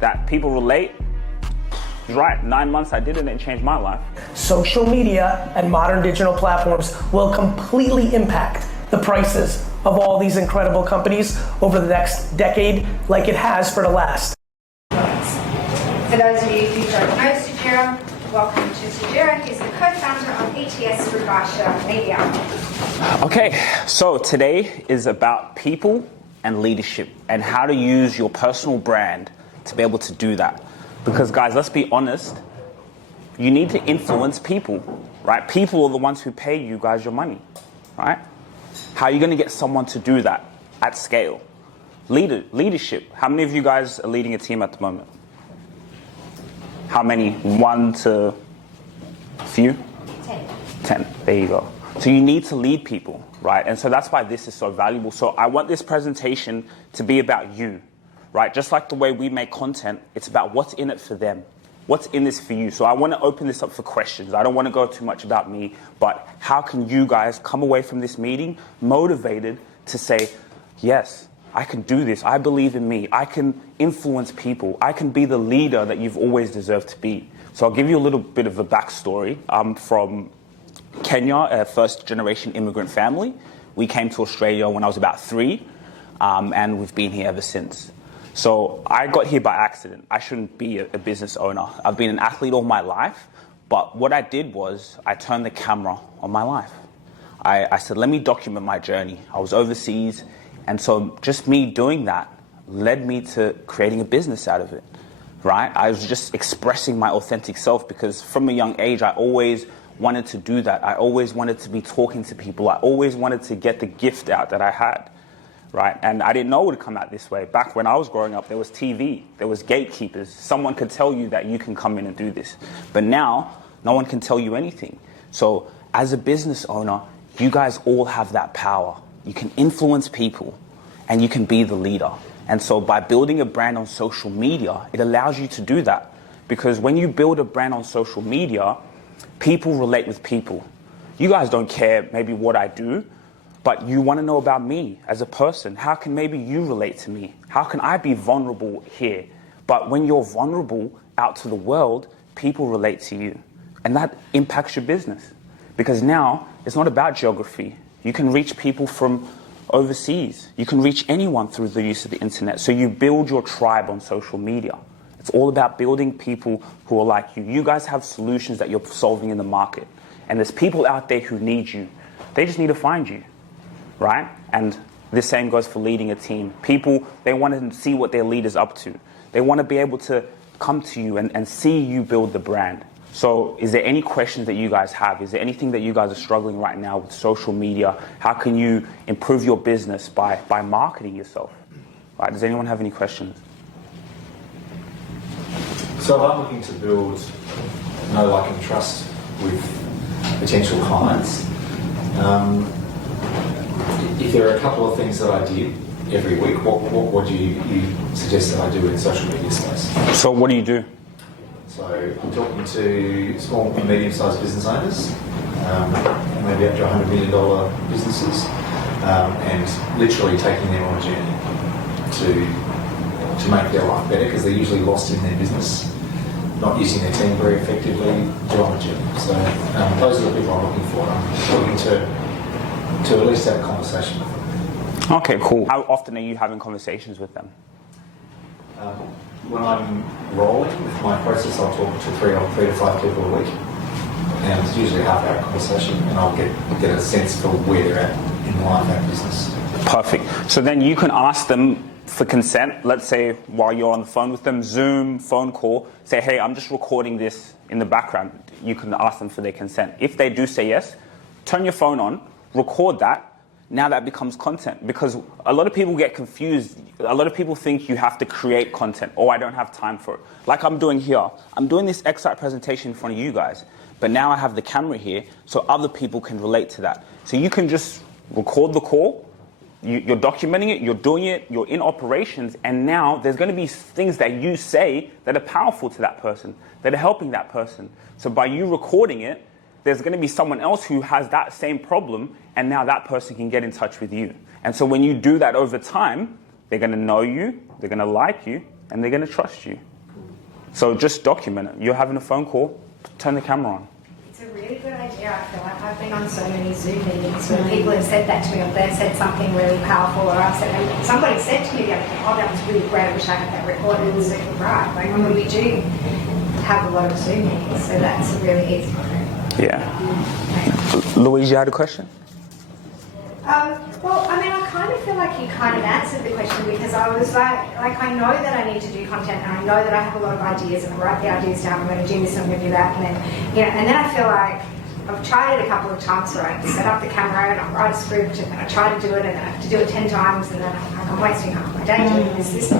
that people relate. Right, 9 months I did it and it changed my life. Social media and modern digital platforms will completely impact the prices of all these incredible companies over the next decade, like it has for the last. For those of you who don't know Sugira, welcome to Sugira. He's the co-founder of ETS Rubasha Media. Okay, so today is about people and leadership and how to use your personal brand to be able to do that. Because guys, let's be honest, you need to influence people, right? People are the ones who pay you guys your money, right? How are you going to get someone to do that at scale? Leadership. How many of you guys are leading a team at the moment? How many? 1 to a few? 10. There you go. So you need to lead people, right? And so that's why this is so valuable. So I want this presentation to be about you. Right? Just like the way we make content, it's about what's in it for them. What's in this for you? So I want to open this up for questions. I don't want to go too much about me, but how can you guys come away from this meeting motivated to say, yes, I can do this. I believe in me. I can influence people. I can be the leader that you've always deserved to be. So I'll give you a little bit of a backstory. I'm from Kenya, a first-generation immigrant family. We came to Australia when I was about 3, and we've been here ever since. So I got here by accident. I shouldn't be a business owner. I've been an athlete all my life, but what I did was I turned the camera on my life. I said, let me document my journey. I was overseas, and so just me doing that led me to creating a business out of it, right? I was just expressing my authentic self because from a young age, I always wanted to do that. I always wanted to be talking to people. I always wanted to get the gift out that I had. Right? And I didn't know it would come out this way. Back when I was growing up, there was TV, there was gatekeepers. Someone could tell you that you can come in and do this. But now, no one can tell you anything. So as a business owner, you guys all have that power. You can influence people and you can be the leader. And so by building a brand on social media, it allows you to do that. Because when you build a brand on social media, people relate with people. You guys don't care maybe what I do, but you want to know about me as a person. How can maybe you relate to me? How can I be vulnerable here? But when you're vulnerable out to the world, people relate to you. And that impacts your business. Because now, it's not about geography. You can reach people from overseas. You can reach anyone through the use of the internet. So you build your tribe on social media. It's all about building people who are like you. You guys have solutions that you're solving in the market. And there's people out there who need you. They just need to find you. Right? And the same goes for leading a team. People, they want to see what their leader's up to. They want to be able to come to you and see you build the brand. So is there any questions that you guys have? Is there anything that you guys are struggling right now with social media? How can you improve your business by marketing yourself? Right? Does anyone have any questions? So I'm looking to build know, like, and trust with potential clients. If there are a couple of things that I did every week, what do you suggest that I do in the social media space? So what do you do? So I'm talking to small and medium-sized business owners, maybe up to $100 million businesses, and literally taking them on a journey to make their life better because they're usually lost in their business, not using their team very effectively. They're on a journey. So those are the people I'm looking for. I'm looking to at least have a conversation with them. Okay, cool. How often are you having conversations with them? When I'm rolling with my process, I'll talk to 3 to 5 people a week. And it's usually a half-hour conversation, and I'll get a sense for where they're at in life and business. Perfect. So then you can ask them for consent. Let's say while you're on the phone with them, Zoom, phone call, say, hey, I'm just recording this in the background. You can ask them for their consent. If they do say yes, turn your phone on, record that. Now that becomes content, because a lot of people get confused. A lot of people think you have to create content. Oh, I don't have time for it. Like I'm doing here. I'm doing this Excite presentation in front of you guys, but now I have the camera here so other people can relate to that. So you can just record the call, you're documenting it, you're doing it, you're in operations, and now there's going to be things that you say that are powerful to that person, that are helping that person. So by you recording it, there's going to be someone else who has that same problem, and now that person can get in touch with you. And so when you do that over time, they're going to know you, they're going to like you, and they're going to trust you. So just document it. You're having a phone call, turn the camera on. It's a really good idea. I feel like I've been on so many Zoom meetings where people have said that to me, or they've said something really powerful, or I've said, and somebody said to me the other day, oh, that was really great, I wish I had that recorded. And so, right, like when we do have a lot of Zoom meetings, so that's really easy. Yeah. Louise, you had a question? Well, I mean, I kind of feel like you kind of answered the question, because I was like I know that I need to do content, and I know that I have a lot of ideas, and I write the ideas down. I'm going to do this, I'm going to do that, and then and then I feel like I've tried it a couple of times where I set up the camera and I write a script, and then I try to do it, and then I have to do it 10 times, and then I'm wasting half my day doing this. This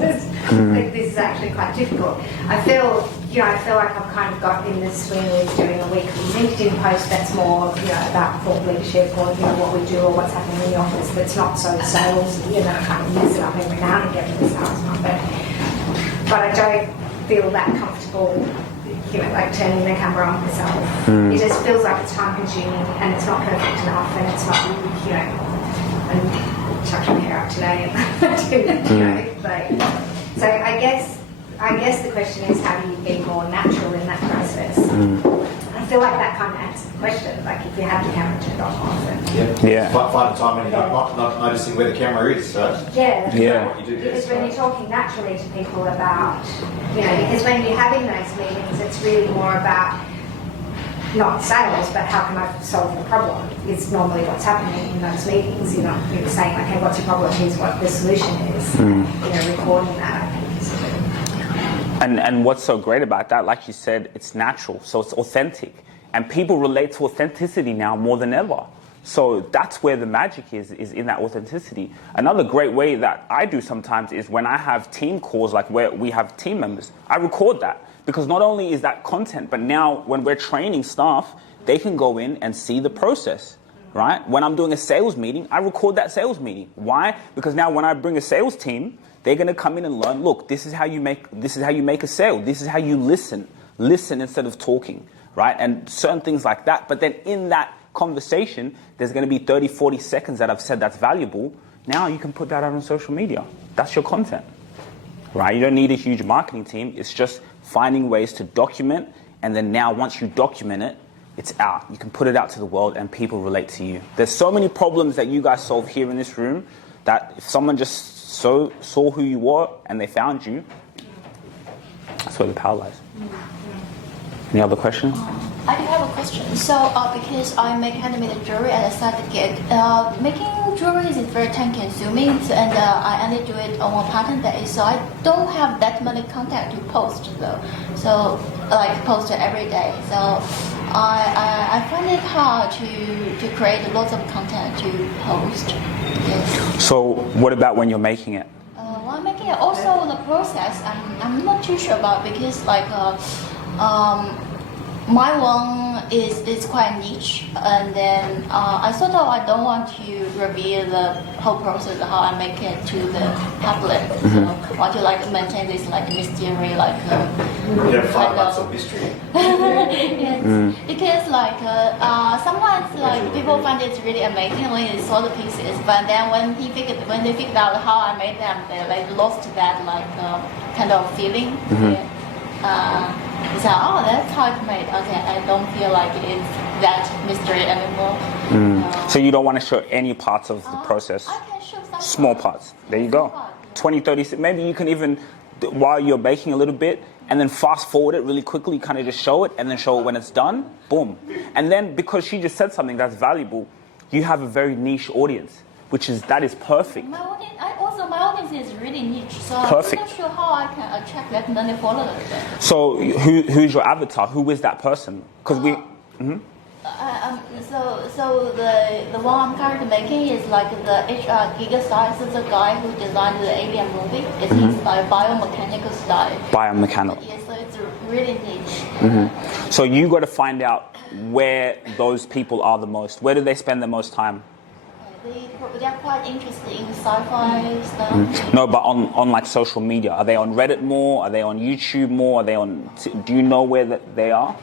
is actually quite difficult. I feel like I've kind of got in the swing of doing a weekly LinkedIn post that's more, about thought leadership, or what we do or what's happening in the office. That's not so sales. I kind of mix it up every now and again with the sales one, but I don't feel that comfortable, like turning the camera on myself. It just feels like it's time consuming, and it's not perfect enough, and it's not, and touch my hair up today, and so I guess the question is, how do you be more natural in that process? I feel like that kind of answers the question. Like if you have the camera turned off, and Find a time when you're not noticing where the camera is. So what you do because when you're talking naturally to people about, because when you're having those meetings, it's really more about not sales, but how can I solve the problem? It's normally what's happening in those meetings. You're saying, like, hey, what's your problem? Here's what the solution is. Recording that, I think, is good. And what's so great about that, like you said, it's natural, so it's authentic. And people relate to authenticity now more than ever. So that's where the magic is in that authenticity. Another great way that I do sometimes is when I have team calls, like where we have team members, I record that. Because not only is that content, but now when we're training staff, they can go in and see the process, right? When I'm doing a sales meeting, I record that sales meeting. Why? Because now when I bring a sales team, they're going to come in and learn, look, this is how you make a sale. This is how you listen instead of talking, right? And certain things like that. But then in that conversation, there's going to be 30, 40 seconds that I've said that's valuable. Now you can put that out on social media. That's your content, right? You don't need a huge marketing team. It's just finding ways to document. And then now once you document it, it's out. You can put it out to the world and people relate to you. There's so many problems that you guys solve here in this room that if someone just saw who you were and they found you, that's where the power lies. Any other questions? I do have a question. So, because I make handmade jewelry as a side gig, making jewelry is very time consuming, and I only do it on a pattern base, so I don't have that many content to post though. So, like post every day. So, I find it hard to create lots of content to post. Yes. So, what about when you're making it? While I'm making it, also the process, I'm not too sure about, because like. My one is quite niche, and then I thought I don't want to reveal the whole process of how I make it to the public. So I want to maintain this mystery, find lots of mystery. Yes. Because sometimes people find it really amazing when they saw the pieces, but then when they figured out how I made them, they lost that kind of feeling. So, that's how it's made. Okay, I don't feel like it's that mystery anymore. So you don't want to show any parts of the process? I can show some small parts. There you go. 20, 30, maybe you can even, while you're baking a little bit, and then fast forward it really quickly, kind of just show it, and then show it when it's done. Boom. And then because she just said something that's valuable, you have a very niche audience, that is perfect. My audience is really niche, so Perfect. I'm not sure how I can attract that many followers. So who's your avatar? Who is that person? Because So the one I'm currently making is the HR Giga style. This is the guy who designed the Alien movie. It's his biomechanical style. Biomechanical. Yeah, so it's really niche. So you got to find out where those people are the most. Where do they spend the most time? They're quite interested in sci-fi stuff. No, but on social media, are they on Reddit more? Are they on YouTube more? Are they on? Do you know where they are?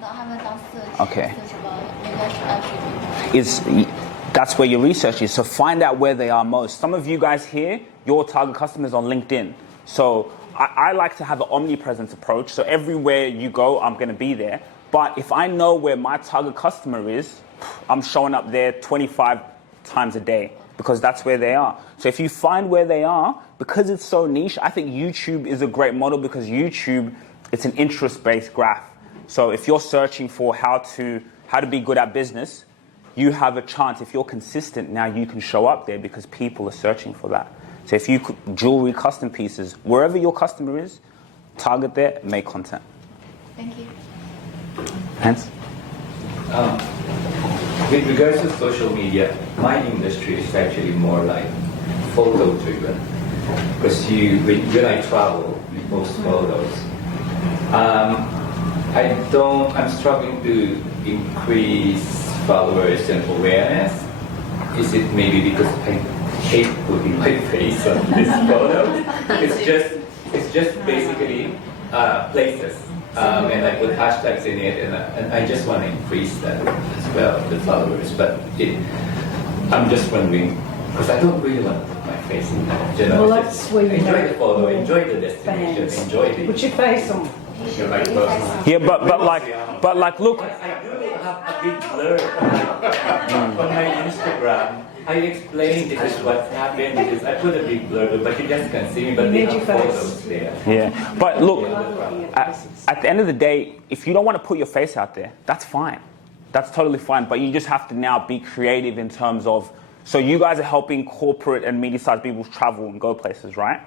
No, I haven't done search. Okay. Search about it. Maybe I should do. That's where your research is. So find out where they are most. Some of you guys here, your target customers on LinkedIn. So I like to have an omnipresent approach. So everywhere you go, I'm going to be there. But if I know where my target customer is, I'm showing up there 25 times a day because that's where they are. So if you find where they are, because it's so niche, I think YouTube is a great model because YouTube, it's an interest-based graph. So if you're searching for how to be good at business, you have a chance. If you're consistent, now you can show up there because people are searching for that. So if you jewelry, custom pieces, wherever your customer is, target there, make content. Thank you. Hans? With regards to social media, my industry is actually more like photo-driven. Because when I travel, we post photos. I'm struggling to increase followers and awareness. Is it maybe because I hate putting my face on this photo? It's just basically places. And I put hashtags in it, and I just want to increase that as well, the followers. But I'm just wondering, because I don't really want to put my face in that. You know, well, that's where you enjoy the photo, enjoy the destination, fans. enjoy the. Put your face on. Yeah, but like, look. I do have a big blur on my Instagram. I explain this is what's happened. I put a big blur, but you guys can see me. But they have photos there. Yeah, but look, at the end of the day, if you don't want to put your face out there, that's fine. That's totally fine. But you just have to now be creative in terms of. So you guys are helping corporate and medium-sized people travel and go places, right?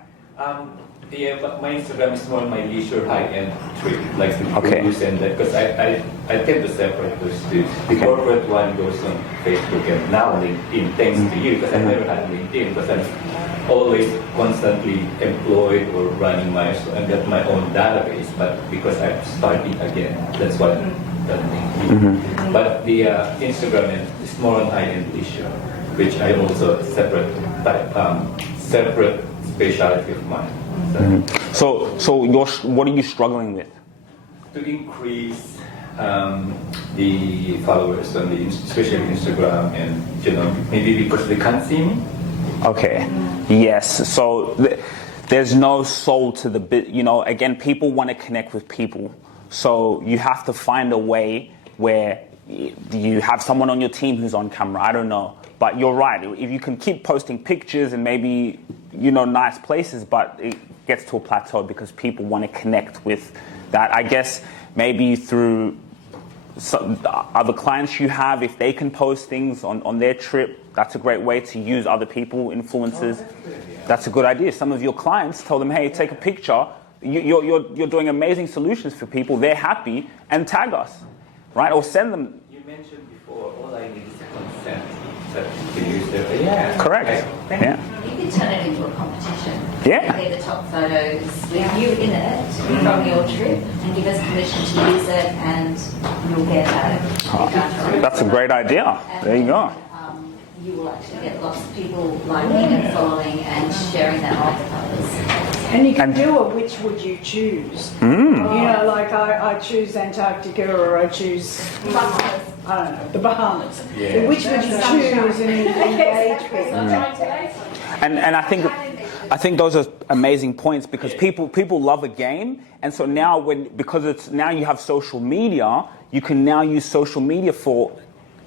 Yeah, but my Instagram is more my leisure high-end trip, like the cruise and that, because I tend to separate those two. The corporate one goes on Facebook and now LinkedIn, thanks to you, because I never had LinkedIn, because I'm always constantly employed or running I've got my own database, but because I'm starting again, that's what that means. But the Instagram is more on high-end leisure, which I also separate specialty of mine. So what are you struggling with? To increase the followers on especially Instagram, and maybe because they can't see me. Okay. Yes. So there's no soul to the bit. Again, people want to connect with people. So you have to find a way where you have someone on your team who's on camera. I don't know. But you're right. If you can keep posting pictures and maybe, nice places, but it gets to a plateau because people want to connect with that. I guess maybe through some other clients you have, if they can post things on their trip, that's a great way to use other people, influencers. That's a good idea. Some of your clients tell them, hey, take a picture. You're doing amazing solutions for people. They're happy, and tag us, right? Or send them. You mentioned before, all I need is consent. To use their Correct. Yeah. You can turn it into a competition. Yeah. They're the top photos with you in it from your trip, and give us permission to use it, and you'll get a. That's a great idea. There you go. You will actually get lots of people liking and following and sharing that off with others. And you can do a which would you choose. Like I choose Antarctica or I choose, I don't know, the Bahamas. Yeah. Which would you choose and engage with? And I think those are amazing points because people love a game, and so now because now you have social media, you can now use social media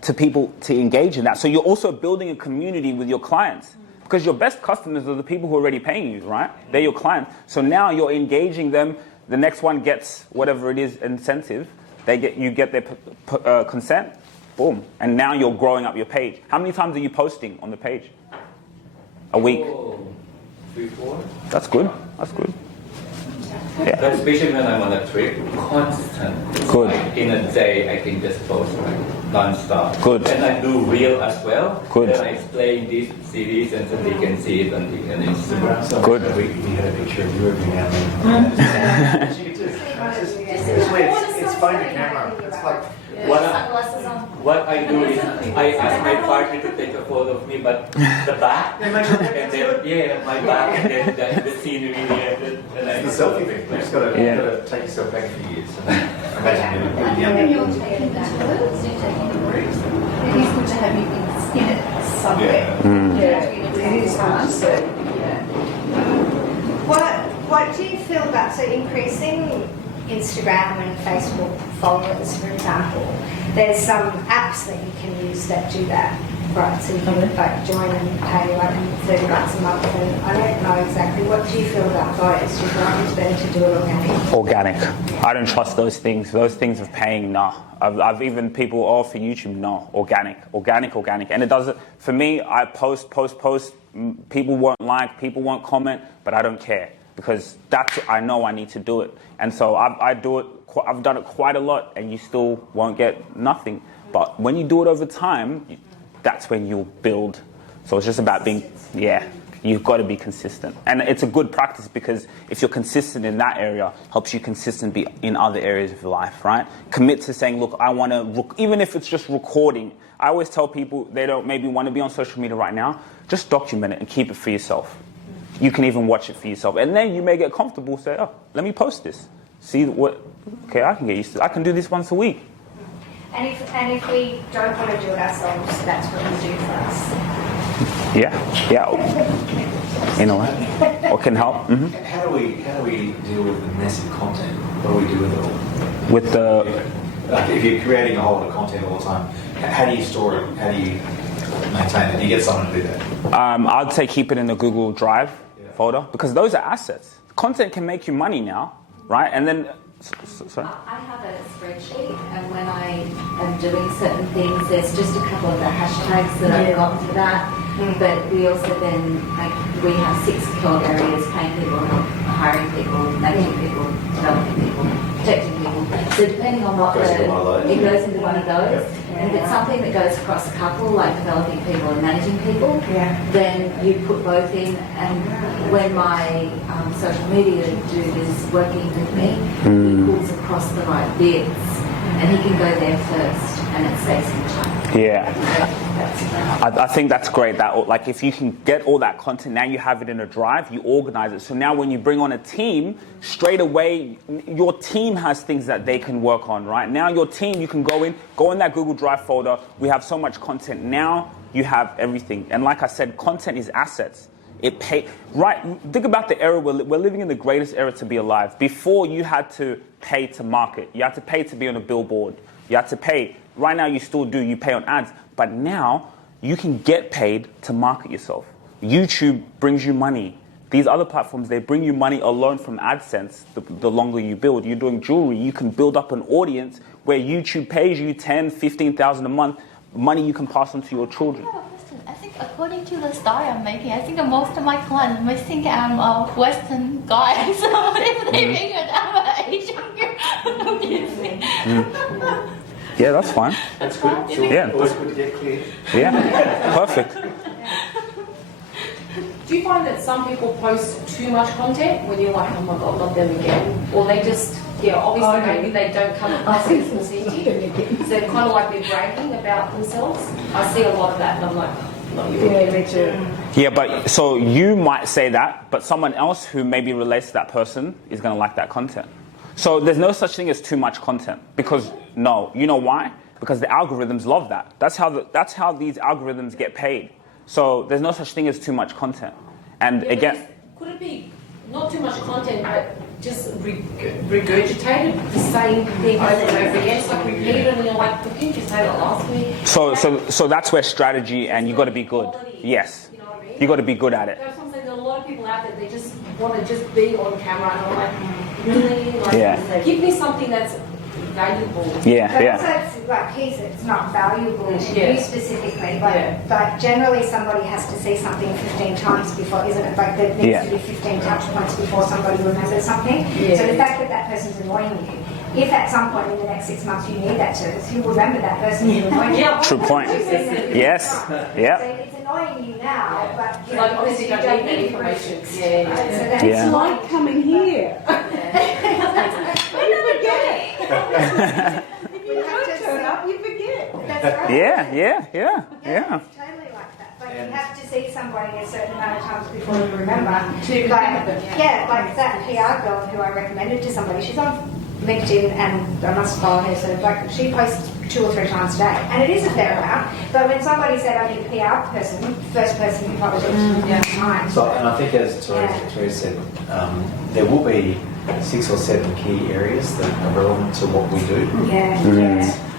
to people to engage in that. So you're also building a community with your clients because your best customers are the people who are already paying you, right? They're your clients. So now you're engaging them. The next one gets whatever it is incentive. You get their consent. Boom. And now you're growing up your page. How many times are you posting on the page? A week? 3, 4. That's good. That's good. Yeah. But especially when I'm on a trip, constant. Good. Like in a day, I can just post non-stop. Good. And I do reel as well. Good. Then I explain these series, and so they can see it on Instagram. So Good. We had a picture of you every now and then. It's fun to camera. It's like what I do is I ask my partner to take a photo of me, but the back, and then my back, and then the scenery there, and I the selfie thing. You just gotta take yourself back a few years. When you're taking that tours, you're taking the routes, it is good to have you in it somewhere. It is hard to see. What do you feel about so increasing Instagram and Facebook followers, for example? There's some apps that you can use that do that, right? So you can like join and pay like $30 a month, and I don't know exactly. What do you feel about those? Do you feel like it's better to do it organic? Organic. I don't trust those things. Those things of paying, no. I've even people, for YouTube, no. Organic. And it doesn't, for me, I post. People won't like, people won't comment, but I don't care because I know I need to do it. And so I do it, I've done it quite a lot and you still won't get nothing. But when you do it over time, that's when you'll build. So it's just about being, you've got to be consistent. And it's a good practice because if you're consistent in that area, helps you consistent be in other areas of your life, right? Commit to saying, look, I want to, even if it's just recording. I always tell people they don't maybe want to be on social media right now, just document it and keep it for yourself. You can even watch it for yourself. And then you may get comfortable, say, oh, let me post this. See what, okay, I can get used to it. I can do this once a week. And if we don't want to do it ourselves, that's what you do for us. Yeah. In a way. Or can help. Mm-hmm. How do we deal with the massive content? What do we do with it all? With the... if you're creating a whole lot of content all the time, how do you store it? How do you maintain it? Do you get someone to do that? I'd say keep it in the Google Drive folder because those are assets. Content can make you money now, right? And then, sorry. I have a spreadsheet, and when I am doing certain things, there's just a couple of the hashtags that I've got for that. But we also then, we have 6 core areas: paying people, hiring people, managing people, developing people, protecting people. So depending on what it goes into one of those. And if it's something that goes across a couple, like developing people and managing people, then you put both in. And when my social media dude is working with me, he pulls across the right bits, and he can go there first, and it saves him time. Yeah. I think that's great. That like if you can get all that content, now you have it in a drive, you organize it. So now when you bring on a team, straight away your team has things that they can work on, right? Now your team, you can go in that Google Drive folder. We have so much content. Now you have everything. And like I said, content is assets. Right, think about the era, we're living in the greatest era to be alive. Before you had to pay to market. You had to pay to be on a billboard. You had to pay. Right now you still do, you pay on ads. But now you can get paid to market yourself. YouTube brings you money. These other platforms, they bring you money alone from AdSense. The longer you build, you're doing jewelry, you can build up an audience where YouTube pays you $10,000, $15,000 a month, money you can pass on to your children. I think according to the style I'm making, I think most of my clients may think I'm a Western guy. So if they figured I'm an Asian girl, what do you think? Yeah, that's fine. That's good. Sure. Yeah. Always good to get clear. Yeah, perfect. Do you find that some people post too much content when you're like, oh my god, not them again? Or they just, obviously maybe they don't come across as authentic. So kind of like they're bragging about themselves. I see a lot of that and I'm like, not you. Yeah, me too. Yeah, but so you might say that, but someone else who maybe relates to that person is going to like that content. So there's no such thing as too much content because no, you know why? Because the algorithms love that. That's how these algorithms get paid. So there's no such thing as too much content. And again, could it be not too much content, but just regurgitated the same thing over and over again? It's like repeated, and you're like, didn't you just say that last week? So that's where strategy and you got to be good. Yes, you know what I mean? You got to be good at it. That's what I'm saying. There are a lot of people out there, they just want to just be on camera, and I'm like, really? Like, give me something that's valuable. Yeah. Also, like it's not valuable to you specifically, but generally somebody has to see something 15 times before, isn't it? Like there needs to be 15 touch points before somebody remembers something. So the fact that person's annoying you, if at some point in the next 6 months you need that service, you remember that person who annoyed you. True point. Yes. Yeah. So it's annoying you now, but like obviously you don't need that information. It's like coming here. You forget. If you don't turn up, you forget. That's right. Yeah. It's totally like that. Like you have to see somebody a certain amount of times before you remember. To like that PR girl who I recommended to somebody. She's on LinkedIn and I must follow her. So like she posts 2 or 3 times a day, and it is a fair amount. But when somebody said I need a PR person, first person you probably mind. So, and I think as Teresa said, there will be 6 or 7 key areas that are relevant to what we do.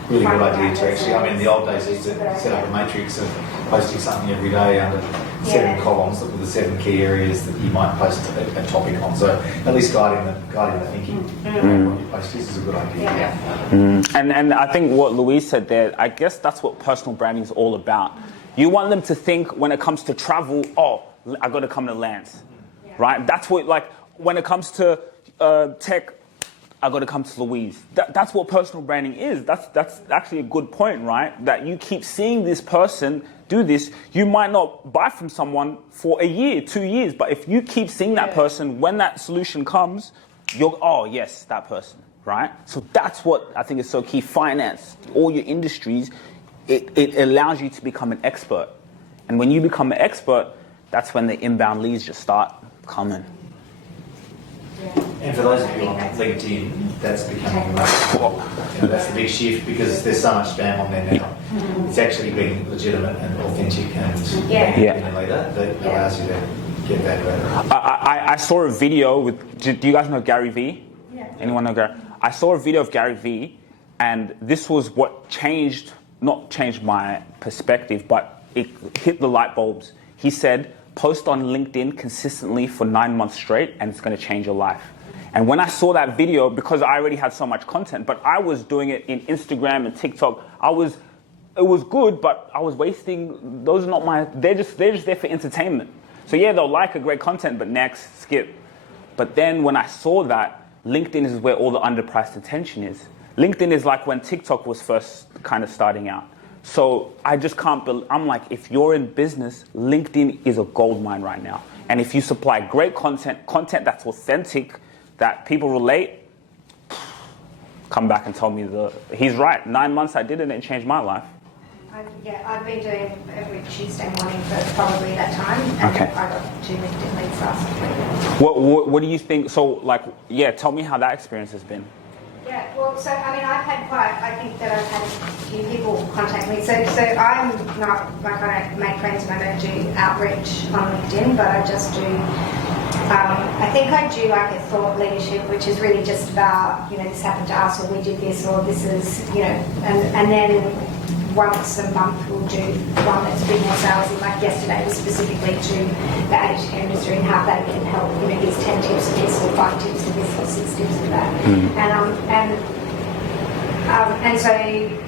Really good idea to actually, I mean, in the old days used to set up a matrix of posting something every day under 7 columns with the 7 key areas that you might post a topic on. So at least guiding the thinking what you post is a good idea. And I think what Louise said there, I guess that's what personal branding is all about. You want them to think when it comes to travel, oh, I got to come to Lance, right? That's what, like, when it comes to tech, I got to come to Louise. That's what personal branding is. That's actually a good point, right? That you keep seeing this person do this. You might not buy from someone for a year, 2 years, but if you keep seeing that person, when that solution comes, you're, oh yes, that person, right? So that's what I think is so key. Finance, all your industries, it allows you to become an expert. And when you become an expert, that's when the inbound leads just start coming. And for those of you on LinkedIn, that's becoming that's the big shift because there's so much spam on there now. It's actually being legitimate and authentic and being a leader that allows you to get that better. I saw a video with, do you guys know Gary Vee? Anyone know Gary? I saw a video of Gary Vee, and this was what not changed my perspective, but it hit the light bulbs. He said, post on LinkedIn consistently for 9 months straight and it's going to change your life. And when I saw that video, because I already had so much content, but I was doing it in Instagram and TikTok, it was good, but I was wasting, those are not they're just there for entertainment. So yeah, they'll like a great content, but next, skip. But then when I saw that, LinkedIn is where all the underpriced attention is. LinkedIn is like when TikTok was first kind of starting out. So I just can't believe, I'm like, if you're in business, LinkedIn is a gold mine right now. And if you supply great content that's authentic, that people relate, come back and tell me he's right. 9 months I did it and it changed my life. I've been doing every Tuesday morning for probably that time. And I got 2 LinkedIn leads last week. What do you think? So tell me how that experience has been. Yeah, well, so I mean, I think that I've had a few people contact me. So I'm not like I make friends and I don't do outreach on LinkedIn, but I just do. I think I do like a thought leadership, which is really just about this happened to us, or we did this, or this is and then once a month we'll do one that's a bit more salesy. Like yesterday was specifically to the aged care industry and how they can help. Here's 10 tips of this, or 5 tips of this, or 6 tips of that. And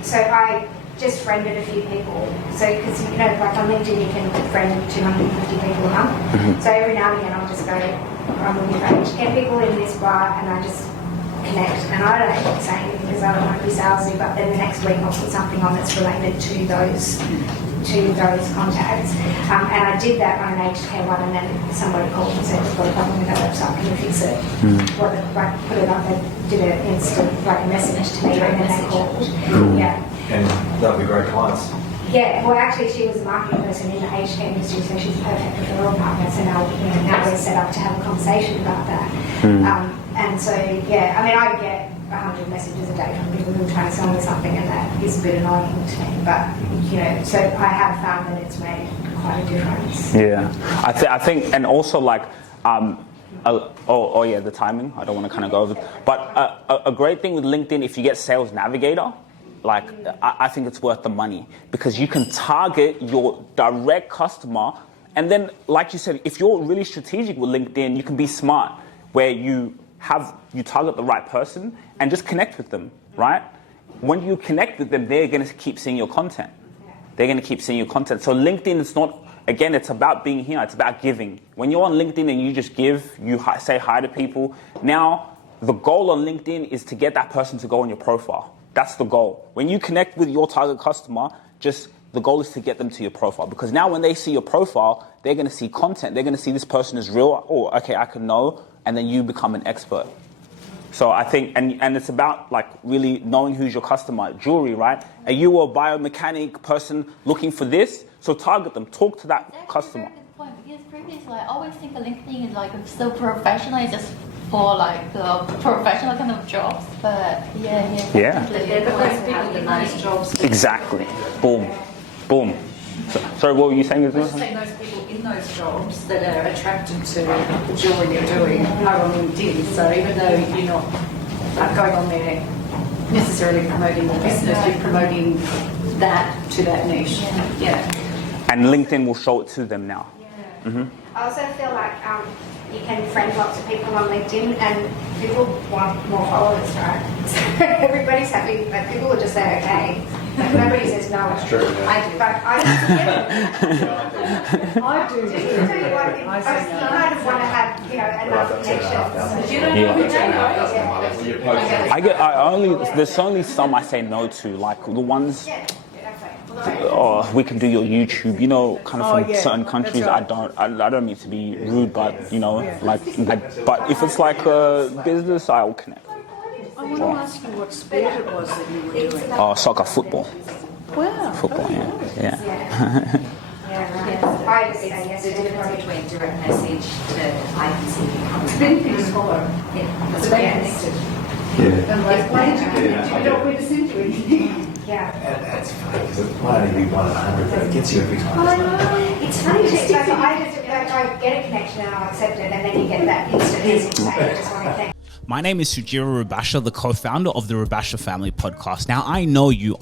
so I just friended a few people. So because like on LinkedIn you can friend 250 people a month. So every now and again I'll just go, I'm looking for aged care people in this bar, and I just connect, and I don't actually say anything because I don't want to be salesy, but then the next week I'll put something on that's related to those contacts. And I did that on an aged care one, and then somebody called and said, we've got a problem with our website, can you fix it? Put it up, they did an instant message to me, and then they called. And that'll be great clients. Yeah, well actually she was a marketing person in the aged care industry, so she's a perfect referral partner, so now we're set up to have a conversation about that. And so, I mean, I get 100 messages a day from people who are trying to sell me something, and that is a bit annoying to me. But, so I have found that it's made quite a difference. Yeah. I think, and also the timing. I don't want to kind of go over it. But a great thing with LinkedIn, if you get Sales Navigator, I think it's worth the money, because you can target your direct customer. And then, like you said, if you're really strategic with LinkedIn, you can be smart, where you target the right person and just connect with them, right? When you connect with them, they're going to keep seeing your content. They're going to keep seeing your content. So LinkedIn is not, again, it's about being here. It's about giving. When you're on LinkedIn and you just give, you say hi to people. Now, the goal on LinkedIn is to get that person to go on your profile. That's the goal. When you connect with your target customer, the goal is to get them to your profile, because now when they see your profile, they're going to see content. They're going to see this person is real. Oh, okay, I can know. And then you become an expert. So I think, and it's about really knowing who's your customer. Jewelry, right? Are you a biomechanic person looking for this? So target them. Talk to that customer. That's a very good point, because previously I always think LinkedIn is so professional. It's just for like the professional kind of jobs. But yeah. Yeah. They're the ones who have the most jobs. Exactly. Boom. Boom. Sorry, what were you saying? I was saying those people in those jobs that are attracted to the jewelry you're doing are on LinkedIn. So even though you're not going on there necessarily promoting the business, you're promoting that to that niche. Yeah. And LinkedIn will show it to them now. I also feel like you can friend lots of people on LinkedIn and people want more followers, right? So everybody's happy, but people will just say okay. Like nobody says no. It's true. Yeah. I do. But I I do. You kind of want to have, enough connections. You don't know who There's only some I say no to, like the ones. Yeah. We can do your YouTube, kind of from certain countries. Right. I don't mean to be rude, but but if it's like a business, I'll connect. I want to ask you what sport it was that you were doing. Soccer, football. Wow. Football, yeah. I just say yes The to difference everybody. between direct message to I can see you coming. Many things follow. Yeah, that's So what they it is. connected. Yeah. And like, why did you don't want to send you anything? Yeah. And that's funny because it might only be 1 in 100, but it gets you every time. It's funny too. Like, I get a connection and I'll accept it, and then you get that instant message saying I just want to connect. My name is Sugira Rubasha, the co-founder of the Rubasha Family Podcast. Now, I know you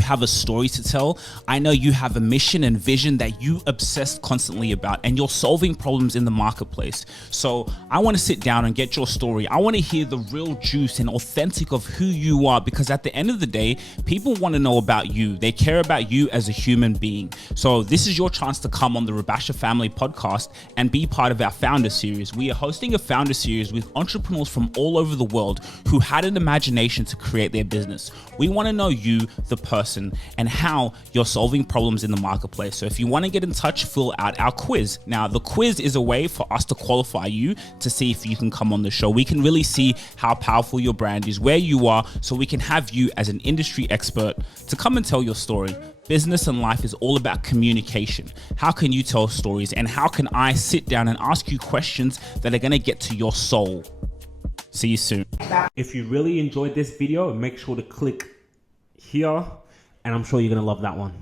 have a story to tell. I know you have a mission and vision that you obsess constantly about, and you're solving problems in the marketplace. So I want to sit down and get your story. I want to hear the real juice and authentic of who you are, because at the end of the day, people want to know about you. They care about you as a human being. So this is your chance to come on the Rubasha Family Podcast and be part of our founder series. We are hosting a founder series with entrepreneurs from all over the world who had an imagination to create their business. We want to know you, the person, and how you're solving problems in the marketplace. So if you want to get in touch, fill out our quiz. Now, the quiz is a way for us to qualify you to see if you can come on the show. We can really see how powerful your brand is, where you are, so we can have you as an industry expert to come and tell your story. Business and life is all about communication. How can you tell stories, and how can I sit down and ask you questions that are going to get to your soul? See you soon. If you really enjoyed this video, make sure to click here, and I'm sure you're going to love that one.